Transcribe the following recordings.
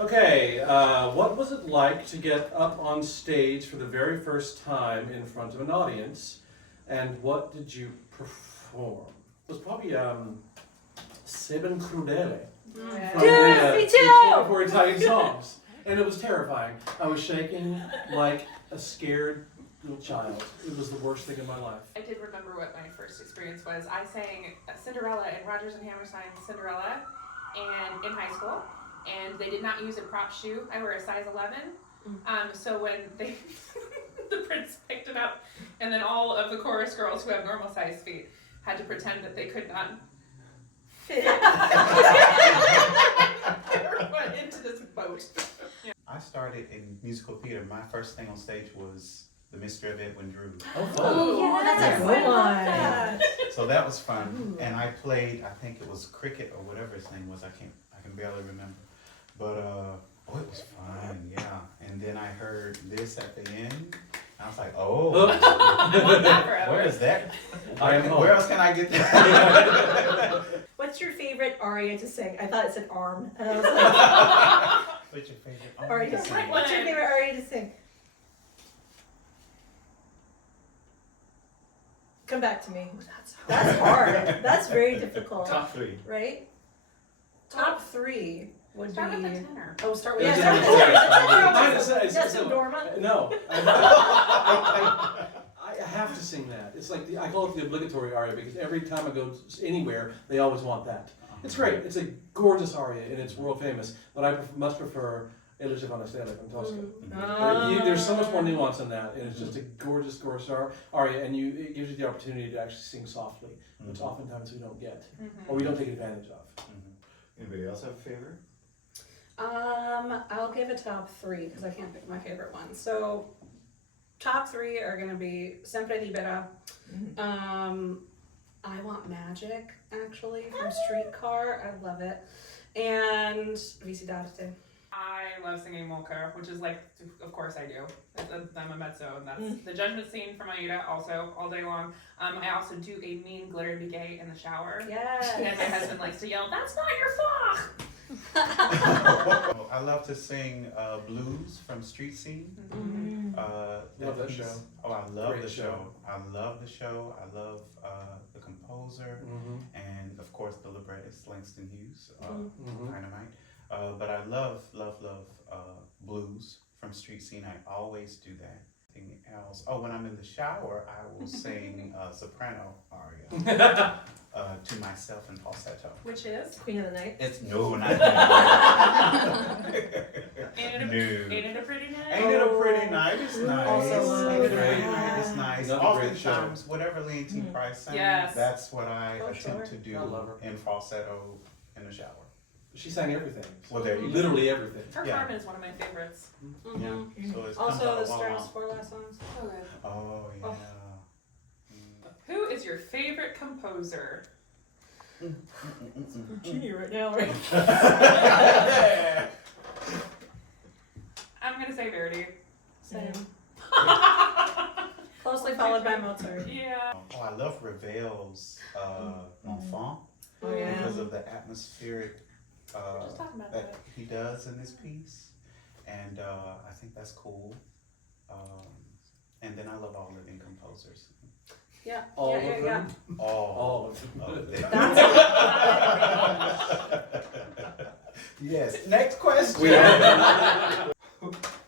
Okay, what was it like to get up on stage for the very first time in front of an audience, and what did you perform? It was probably Seben Crudele from me too! for Italian songs, and it was terrifying. I was shaking like a scared little child. It was the worst thing in my life. I did remember what my first experience was. I sang Cinderella in Rodgers and Hammerstein's Cinderella and in high school, and they did not use a prop shoe. I wear a size 11. So when they the prince picked it up, and then all of the chorus girls who have normal size feet had to pretend that they could not fit. They were put into this boat. Yeah. I started in musical theater. My first thing on stage was The Mystery of Edwin Drood. Oh, fun. Oh, yeah, that's a good one. So that was fun. And I played, I think it was Cricket or whatever his name was. I can barely remember. But it was fun, yeah. And then I heard this at the end. I was like, oh, I want that forever. where is that? Where Where else can I get that? What's your favorite aria to sing? I thought it said arm, and I was like, What's your favorite aria to sing. What's your favorite aria to sing? Come back to me. That's hard. That's very difficult. Top 3. Right? Top 3 would Start be. with the tenor. Oh, start with Yeah, the yeah, tenor. yeah. That's a Norma. No, I have to sing that. It's like I call it the obligatory aria because every time I go anywhere, they always want that. It's great. It's a gorgeous aria and it's world famous. But I much prefer Elige van Estelle from Tosca. There's so much more nuance in that, and it's just a gorgeous, gorgeous aria, and it gives you the opportunity to actually sing softly, which oftentimes we don't get, or we don't take advantage of. Anybody else have a favorite? I'll give a top 3 because I can't pick my favorite one. So, top 3 are gonna be Sempre Libera. I Want Magic, actually, from Streetcar. I love it. And Visi d'arte. I love singing Molka, which is like, of course I do. I'm a mezzo, and that's the judgment scene from Aida, also, all day long. I also do a mean glitter bouquet in the shower. Yes. And my husband likes to yell, "That's not your fault!" I love to sing blues from Street Scene. Love that show. Oh, I love Great the show. show. I love the show. I love the composer, and of course the librettist Langston Hughes, Dynamite. But I love blues from Street Scene. I always do that. Anything else? Oh, when I'm in the shower, I will sing soprano aria to myself in falsetto. Which is? Queen of the Night. It's no, not that. Ain't it a pretty night? Ain't it a pretty night? It's nice. Also Ain't it a great. pretty night? It's nice. Another great show. Oftentimes, whatever Leontine Price sings, Yes. that's what I Oh, attempt sure. to do I love her. in falsetto in the shower. She sang everything. Well, there you go. Literally everything. Her Yeah. Carmen is one of my favorites. Yeah. So it's comes Also, out the of Stars Wawa. for last songs. So good. Oh yeah. Oh. Who is your favorite composer? Puccini right now, right? I'm gonna say Verdi. Same. Closely followed by Mozart. Yeah. Oh, I love Ravel's Enfant Oh yeah. because of the atmospheric Just talking about that that. he does in this piece, and I think that's cool. And then I love all living composers. Yeah. All yeah, of yeah, them? yeah. All of them. Yes. Next question.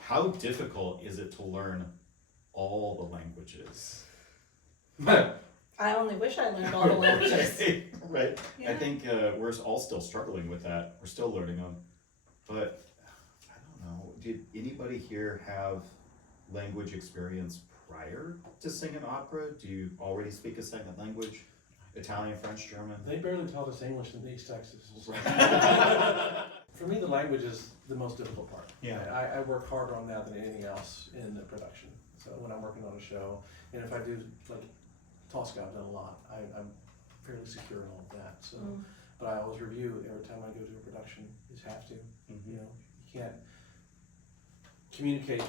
How difficult is it to learn all the languages? I only wish I learned all the languages. Right. Yeah. I think we're all still struggling with that. We're still learning them. But I don't know. Did anybody here have language experience prior to singing opera? Do you already speak a second language? Italian, French, German? They barely taught us English in East Texas. For me, the language is the most difficult part. Yeah. I work harder on that than anything else in the production. So when I'm working on a show, and if I do, like Tosca, I've done a lot. I'm fairly secure in all of that. So, but I always review every time I go to a production. You just have to. You know, you can't communicate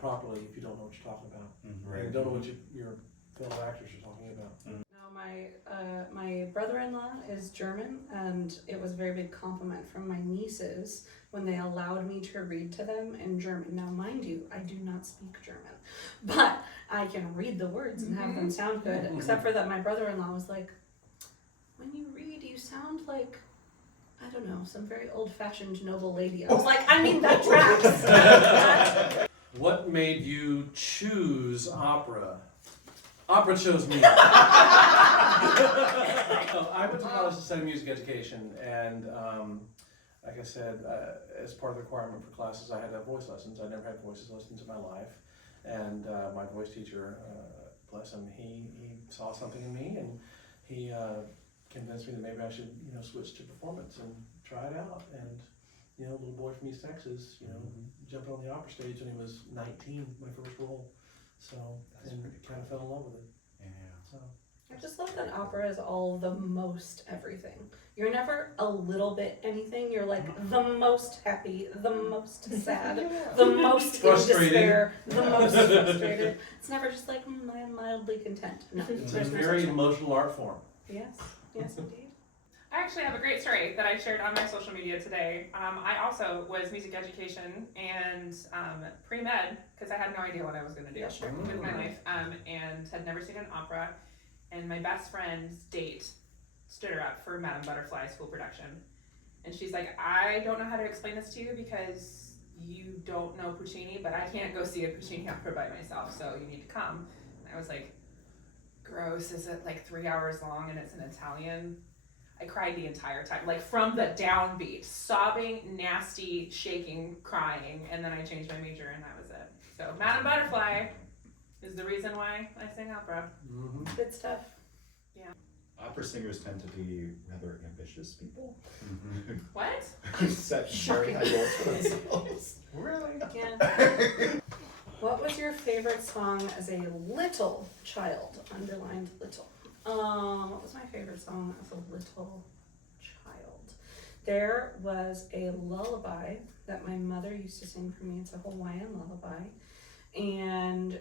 properly if you don't know what you're talking about. Mhm. And you don't know what your fellow actors are talking about. No, My brother-in-law is German, and it was a very big compliment from my nieces when they allowed me to read to them in German. Now, mind you, I do not speak German, but I can read the words and have them sound good, except for that my brother-in-law was like, when you read, you sound like, I don't know, some very old-fashioned noble lady. I was like, I mean, that tracks. What made you choose opera? Opera chose me. I went to college to study music education, and like I said, as part of the requirement for classes, I had to have voice lessons. I never had voice lessons in my life, and my voice teacher, bless him, he saw something in me, and he convinced me that maybe I should, switch to performance and try it out. And a little boy from East Texas, jumped on the opera stage when he was 19, my first role. So, and kind of fell in love with it. Yeah. So. I just love that opera is all the most everything. You're never a little bit anything. You're like the most happy, the most sad, the most in despair, the most frustrated. It's never just like, I'm mildly content. No, It's a there's no very such thing. emotional art form. Yes, indeed. I actually have a great story that I shared on my social media today. I also was music education and pre-med, because I had no idea what I was going to do Yeah, sure. with my life, and had never seen an opera. And my best friend's date stood her up for Madama Butterfly school production. And she's like, I don't know how to explain this to you because you don't know Puccini, but I can't go see a Puccini opera by myself, so you need to come. And I was like, gross, is it like 3 hours long and it's in Italian? I cried the entire time, like from the downbeat, sobbing, nasty, shaking, crying, and then I changed my major and that was it. So Madama Butterfly is the reason why I sing opera. Mm-hmm. Good stuff. Opera singers tend to be rather ambitious people. What? Who set very high goals for themselves. Really? Yeah. What was your favorite song as a little child? Underlined little. What was my favorite song as a little child? There was a lullaby that my mother used to sing for me. It's a Hawaiian lullaby. And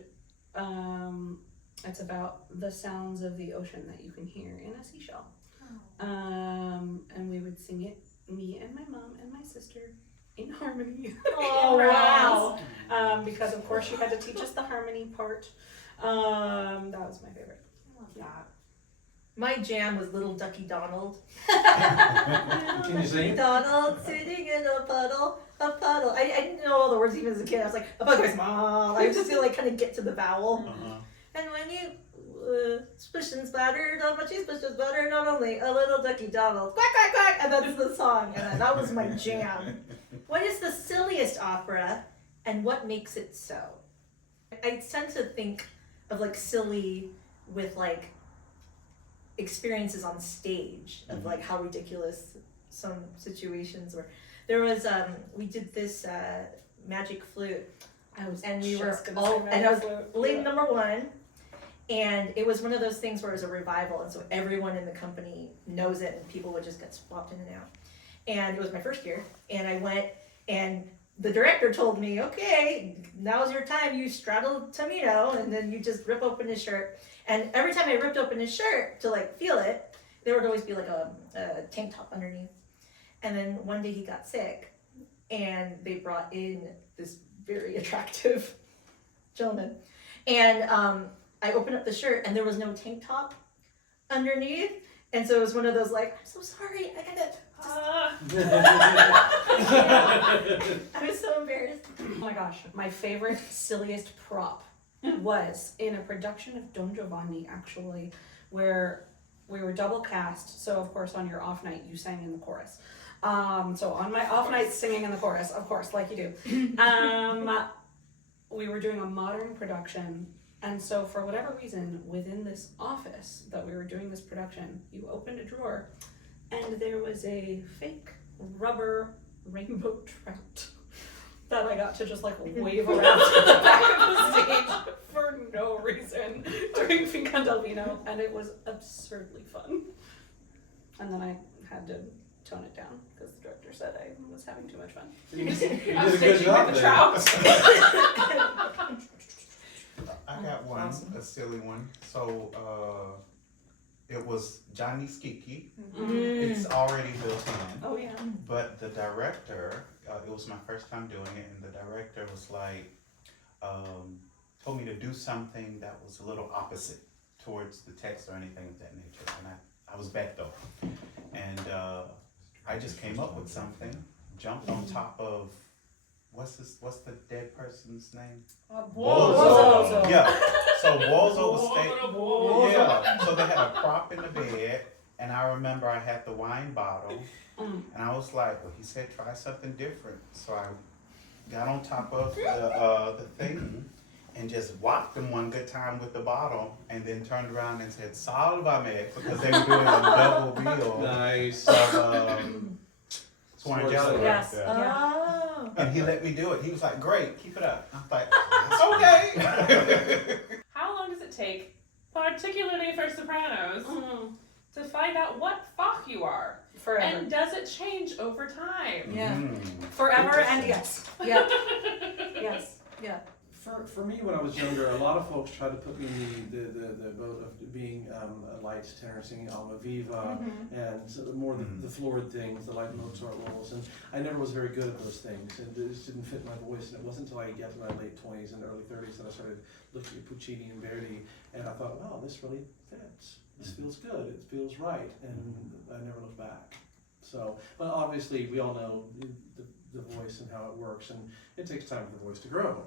it's about the sounds of the ocean that you can hear in a seashell. And we would sing it, me and my mom and my sister, in harmony. Oh, wow. Because of course she had to teach us the harmony part. That was my favorite. I love that. My jam was Little Ducky Donald. Can you sing it? Donald sitting in a puddle. I didn't know all the words even as a kid. I was like, a bug goes, Mom. I was just gonna kind of get to the vowel. And when you splish and splatter, not much you splish and splatter, not only a little ducky Donald, quack, quack, quack, and that's the song. And that was my jam. What is the silliest opera, and what makes it so? I tend to think of like silly with like experiences on stage of like how ridiculous some situations were. There was we did this magic flute, and we were all, and I was lead number one, and it was one of those things where it was a revival, and so everyone in the company knows it, and people would just get swapped in and out. And it was my first year, and I went, and the director told me, okay, now's your time, you straddle Tamino, and then you just rip open his shirt. And every time I ripped open his shirt to like feel it, there would always be like a tank top underneath. And then one day he got sick, and they brought in this very attractive gentleman. And I opened up the shirt, and there was no tank top underneath. And so it was one of those like, I'm so sorry, I gotta I was so embarrassed. Oh my gosh, my favorite, silliest prop was in a production of Don Giovanni, actually, where we were double cast. So, of course, on your off night, you sang in the chorus. So on my off night, singing in the chorus, of course, like you do. We were doing a modern production. And so for whatever reason, within this office that we were doing this production, you opened a drawer and there was a fake rubber rainbow trout that I got to just like wave around to the back of the stage for no reason during Fincandelvino, and it was absurdly fun. And then I had to tone it down because the director said I was having too much fun. You did I'm a good stitching job with the there. trout. I got one, a silly one. So, it was Johnny Skiki. Mm. It's already built in. Oh yeah. But the director, it was my first time doing it, and the director was like, told me to do something that was a little opposite towards the text or anything of that nature. And I was back though. And I just came up with something, jumped on top of, what's the dead person's name? Bozo. Yeah. So Bozo was staying. Yeah. So they had a prop in the bed, and I remember I had the wine bottle, and I was like, well, he said try something different. So I got on top of the thing and just whacked them one good time with the bottle, and then turned around and said "Salvame" because they were doing a double bill Nice. of sworn jelly. Yes. Yeah. Yeah. And he let me do it. He was like, "Great, keep it up." I was like, "Okay." How long does it take, particularly for sopranos, Mm. to find out what Fach you are? Forever. And does it change over time? Yeah. Forever and yes. Yeah. Yes. Yeah. For me, when I was younger, a lot of folks tried to put me in the boat of being a light tenor singing Alma Viva and so more the florid things, the light Mozart roles, and I never was very good at those things, and it just didn't fit my voice. And it wasn't until I got to my late 20s and early 30s that I started looking at Puccini and Verdi, and I thought, wow, this really fits. This feels good. It feels right, and I never looked back. So, but obviously, we all know the voice and how it works, and it takes time for the voice to grow.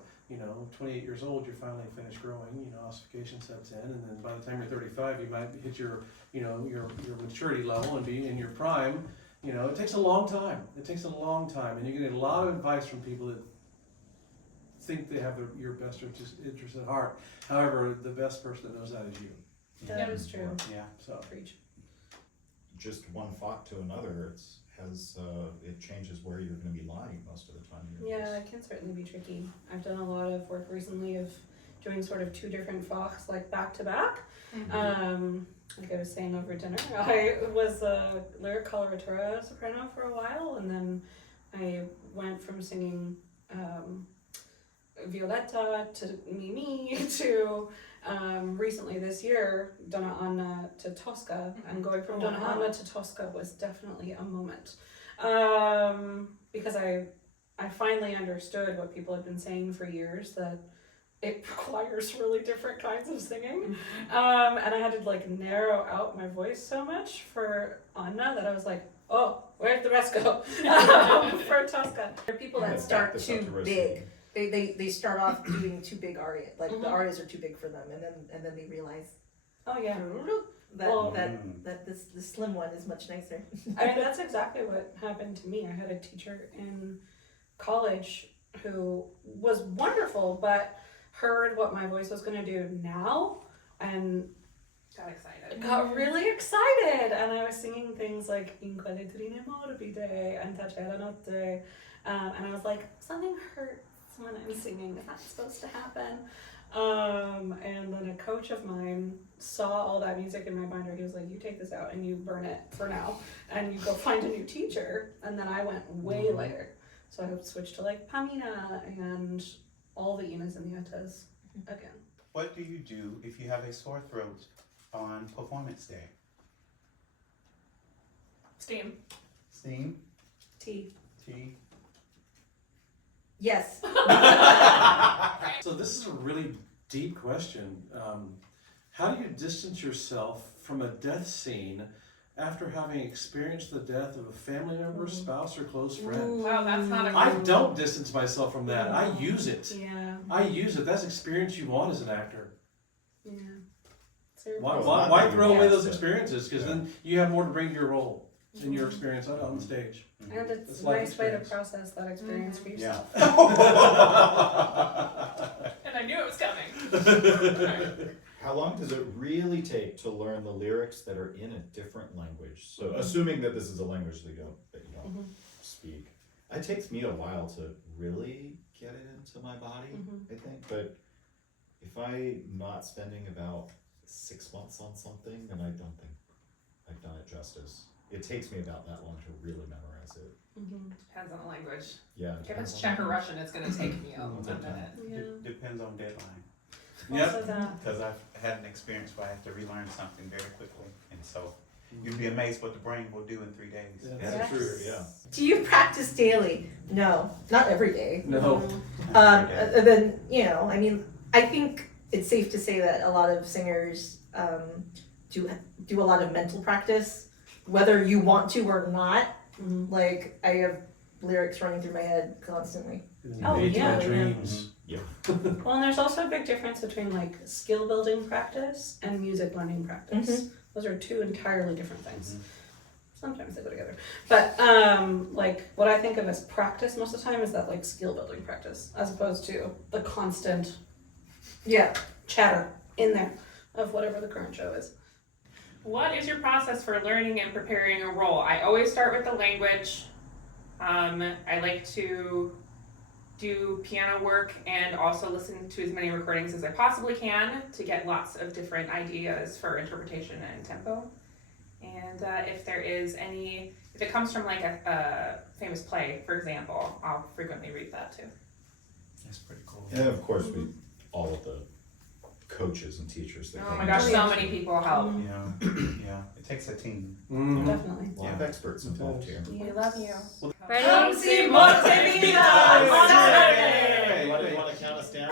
28 years old, you're finally finished growing, ossification sets in, and then by the time you're 35, you might hit your maturity level and be in your prime. It takes a long time. It takes a long time, and you get a lot of advice from people that think they have your best interest at heart. However, the best person that knows that is you. That is true. Yeah. So, Preach. Just one thought to another, it changes where you're going to be lying most of the time. Yeah, it can certainly be tricky. I've done a lot of work recently of doing sort of two different Fox, like back to back. Like I was saying over dinner, I was a lyric coloratura soprano for a while, and then I went from singing Violetta to Mimi to recently this year Donna Anna to Tosca, and going from Donna Anna to Tosca was definitely a moment because I finally understood what people have been saying for years, that it requires really different kinds of singing, and I had to narrow out my voice so much for Anna that I was like, oh, where'd the rest go? For Tosca. There are people that start too big. They start off doing too big arias, the arias are too big for them, and then they realize, oh yeah, that this slim one is much nicer. I mean, that's exactly what happened to me. I had a teacher in college who was wonderful, but heard what my voice was going to do now and got really excited. And I was singing things like In quelle trine morbide and Tace la notte, and I was like, something hurts when I'm singing. Is that supposed to happen? And then a coach of mine saw all that music in my binder. He was like, you take this out and you burn it for now, and you go find a new teacher. And then I went way later. So I switched to Pamina and all the Inas and the Etas again. What do you do if you have a sore throat on performance day? Steam. Steam? Tea. Tea? Yes. So this is a really deep question. How do you distance yourself from a death scene after having experienced the death of a family member, spouse, or close friend? Wow, that's not a I don't distance myself from that. I use it. Yeah. I use it. That's experience you want as an actor. Yeah. Why throw away those experiences? Because then you have more to bring to your role in your experience on the stage. And it's It's a life nice way to experience. process that experience for yourself. And I knew it was coming. How long does it really take to learn the lyrics that are in a different language? So assuming that this is a language that you don't speak, it takes me a while to really get it into my body, I think. But if I'm not spending about 6 months on something, then I don't think I've done it justice. It takes me about that long to really memorize it. Depends on the language. Yeah. If it's Czech or Russian, it's going to take me a minute. Yeah. Depends on deadline. Yep. Also that. Because I've had an experience where I have to relearn something very quickly, and so you'd be amazed what the brain will do in 3 days. Yeah. That's true, yeah. Do you practice daily? No, not every day. No. Every day. Then, you know, I mean, I think it's safe to say that a lot of singers do a lot of mental practice, whether you want to or not. Mhm. Like, I have lyrics running through my head constantly. Oh, yeah. Dreams. Well, and there's also a big difference between like skill building practice and music learning practice. Those are two entirely different things. Sometimes they go together. But like what I think of as practice most of the time is that like skill building practice as opposed to the constant Yeah. chatter in there of whatever the current show is. What is your process for learning and preparing a role? I always start with the language. I like to do piano work and also listen to as many recordings as I possibly can to get lots of different ideas for interpretation and tempo. And if it comes from like a famous play, for example, I'll frequently read that too. That's pretty cool. And of course, all of the coaches and teachers that Oh came my gosh, in. so many people help. Yeah, it takes a team. Mhm. Definitely. A lot of experts involved here. We love you. Ready? Come see Morte Vita on Saturday! Hey, what do you want to count us down?